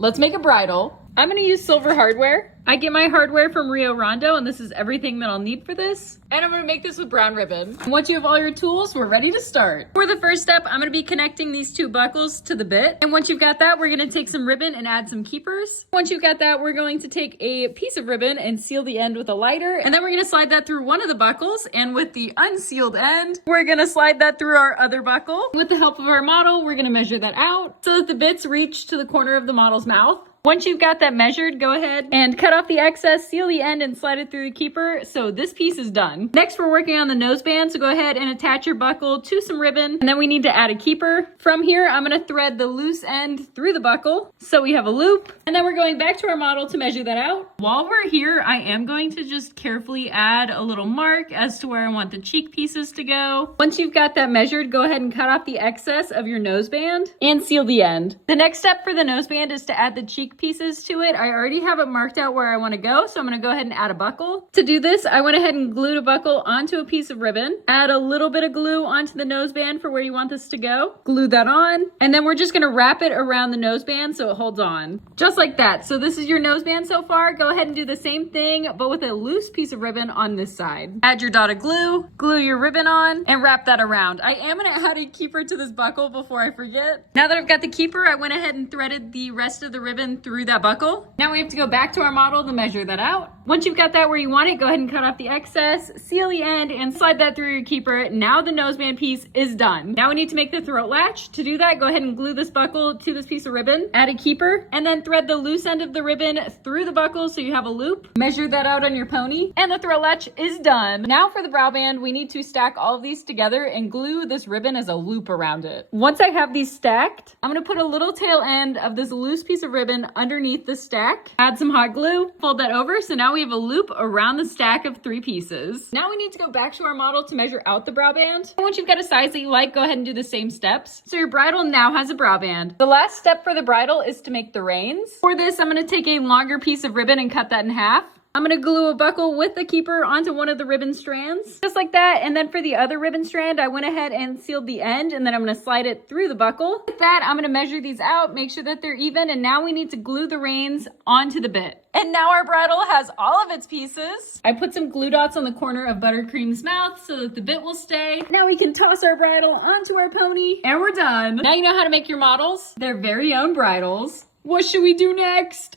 Let's make a bridle. I'm gonna use silver hardware. I get my hardware from Rio Rondo, and this is everything that I'll need for this. And I'm gonna make this with brown ribbon. Once you have all your tools, we're ready to start. For the first step, I'm gonna be connecting these two buckles to the bit. And once you've got that, we're gonna take some ribbon and add some keepers. Once you've got that, we're going to take a piece of ribbon and seal the end with a lighter. And then we're gonna slide that through one of the buckles. And with the unsealed end, we're gonna slide that through our other buckle. With the help of our model, we're gonna measure that out so that the bits reach to the corner of the model's mouth. Once you've got that measured, go ahead and cut off the excess, seal the end, and slide it through the keeper. So this piece is done. Next, we're working on the noseband. So go ahead and attach your buckle to some ribbon. And then we need to add a keeper. From here, I'm gonna thread the loose end through the buckle so we have a loop. And then we're going back to our model to measure that out. While we're here, I am going to just carefully add a little mark as to where I want the cheek pieces to go. Once you've got that measured, go ahead and cut off the excess of your noseband and seal the end. The next step for the noseband is to add the cheek pieces to it. I already have it marked out where I want to go, so I'm going to go ahead and add a buckle. To do this, I went ahead and glued a buckle onto a piece of ribbon. Add a little bit of glue onto the noseband for where you want this to go. Glue that on, and then we're just going to wrap it around the noseband so it holds on. Just like that. So this is your noseband so far. Go ahead and do the same thing, but with a loose piece of ribbon on this side. Add your dot of glue, glue your ribbon on, and wrap that around. I am going to add a keeper to this buckle before I forget. Now that I've got the keeper, I went ahead and threaded the rest of the ribbon through that buckle. Now we have to go back to our model to measure that out. Once you've got that where you want it, go ahead and cut off the excess, seal the end, and slide that through your keeper. Now the noseband piece is done. Now we need to make the throat latch. To do that, go ahead and glue this buckle to this piece of ribbon, add a keeper, and then thread the loose end of the ribbon through the buckle so you have a loop. Measure that out on your pony, and the throat latch is done. Now for the brow band, we need to stack all of these together and glue this ribbon as a loop around it. Once I have these stacked, I'm gonna put a little tail end of this loose piece of ribbon underneath the stack, add some hot glue, fold that over, so now we have a loop around the stack of 3 pieces. Now we need to go back to our model to measure out the brow band. And once you've got a size that you like, go ahead and do the same steps. So your bridle now has a brow band. The last step for the bridle is to make the reins. For this, I'm gonna take a longer piece of ribbon and cut that in half. I'm gonna glue a buckle with the keeper onto one of the ribbon strands, just like that. And then for the other ribbon strand, I went ahead and sealed the end, and then I'm gonna slide it through the buckle. With that, I'm gonna measure these out, make sure that they're even, and now we need to glue the reins onto the bit. And now our bridle has all of its pieces. I put some glue dots on the corner of Buttercream's mouth so that the bit will stay. Now we can toss our bridle onto our pony, and we're done. Now you know how to make your models, their very own bridles. What should we do next?